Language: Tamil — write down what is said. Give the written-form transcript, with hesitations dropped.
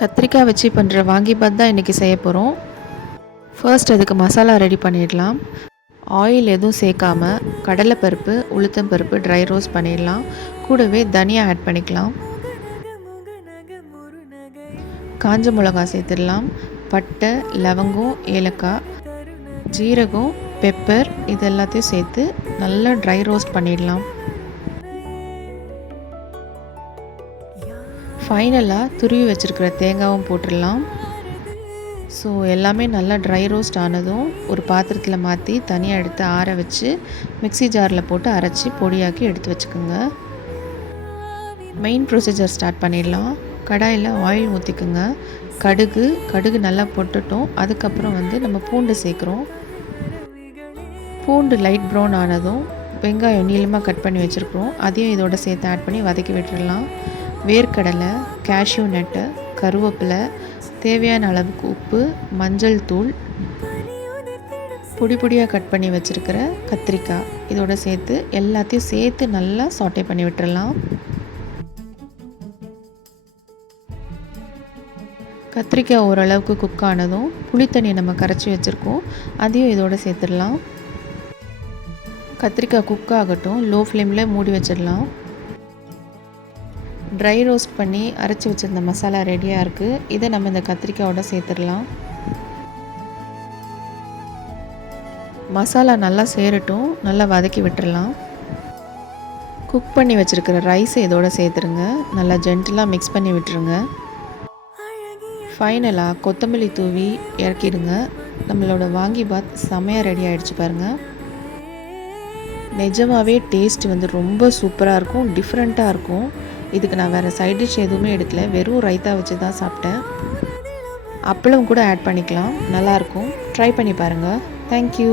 கத்திரிக்காய் வச்சு பண்ணுற வாங்கிபாத் தான் இன்றைக்கி செய்ய போகிறோம். ஃபர்ஸ்ட் அதுக்கு மசாலா ரெடி பண்ணிடலாம். ஆயில் எதுவும் சேர்க்காமல் கடலைப்பருப்பு, உளுத்தம்பருப்பு ட்ரை ரோஸ்ட் பண்ணிடலாம். கூடவே தனியா ஆட் பண்ணிக்கலாம். காஞ்ச மிளகா சேர்த்துடலாம். பட்டை, லவங்கம், ஏலக்காய், ஜீரகம், பெப்பர் இது எல்லாத்தையும் சேர்த்து நல்லா ட்ரை ரோஸ்ட் பண்ணிடலாம். ஃபைனலாக துருவி வச்சுருக்கிற தேங்காயும் போட்டுடலாம். ஸோ எல்லாமே நல்லா ட்ரை ரோஸ்ட் ஆனதும் ஒரு பாத்திரத்தில் மாற்றி தனியாக எடுத்து ஆற வச்சு மிக்ஸி ஜாரில் போட்டு அரைச்சி பொடியாக்கி எடுத்து வச்சுக்கோங்க. மெயின் ப்ரொசீஜர் ஸ்டார்ட் பண்ணிடலாம். கடாயில் ஆயில் ஊற்றிக்குங்க. கடுகு நல்லா பொட்டுட்டோம். அதுக்கப்புறம் நம்ம பூண்டு சேர்க்குறோம். பூண்டு லைட் ப்ரௌன் ஆனதும் வெங்காயம் நீளமாக கட் பண்ணி வச்சுருக்குறோம். அதையும் இதோட சேர்த்து ஆட் பண்ணி வதக்கி விட்டுடலாம். வேர்க்கடலை, கேஷ்யூ நட்டு, கருவேப்பிலை, தேவையான அளவுக்கு உப்பு, மஞ்சள் தூள், பொடி பொடியாக கட் பண்ணி வச்சுருக்கிற கத்திரிக்காய் இதோட சேர்த்து எல்லாத்தையும் சேர்த்து நல்லா சாட்டே பண்ணி விட்டுடலாம். கத்திரிக்காய் ஓரளவுக்கு குக் ஆனதும் புளித்தண்ணியை நம்ம கரைச்சி வச்சுருக்கோம். அதையும் இதோட சேர்த்துடலாம். கத்திரிக்காய் குக் ஆகட்டும். லோ ஃப்ளேமில் மூடி வச்சிடலாம். ட்ரை ரோஸ்ட் பண்ணி அரைச்சி வச்சுருந்த மசாலா ரெடியாக இருக்குது. இதை நம்ம இந்த கத்திரிக்காயோட சேர்த்துடலாம். மசாலா நல்லா சேரட்டும். நல்லா வதக்கி விட்டுடலாம். குக் பண்ணி வச்சுருக்கிற ரைஸை இதோட சேர்த்துருங்க. நல்லா ஜென்டிலாக மிக்ஸ் பண்ணி விட்டுருங்க. ஃபைனலாக கொத்தமல்லி தூவி இறக்கிடுங்க. நம்மளோட வாங்கிபாத் செமையாக ரெடி ஆகிடுச்சு பாருங்கள். நிஜமாகவே டேஸ்ட் ரொம்ப சூப்பராக இருக்கும், டிஃப்ரெண்ட்டாக இருக்கும். இதுக்கு நான் வேறு சைட் டிஷ் எதுவுமே எடுக்கல. வெறும் ரைத்தா வச்சு தான் சாப்பிட்டேன். அப்பளம் கூட ஆட் பண்ணிக்கலாம். நல்லாயிருக்கும். ட்ரை பண்ணி பாருங்கள். தேங்க்யூ.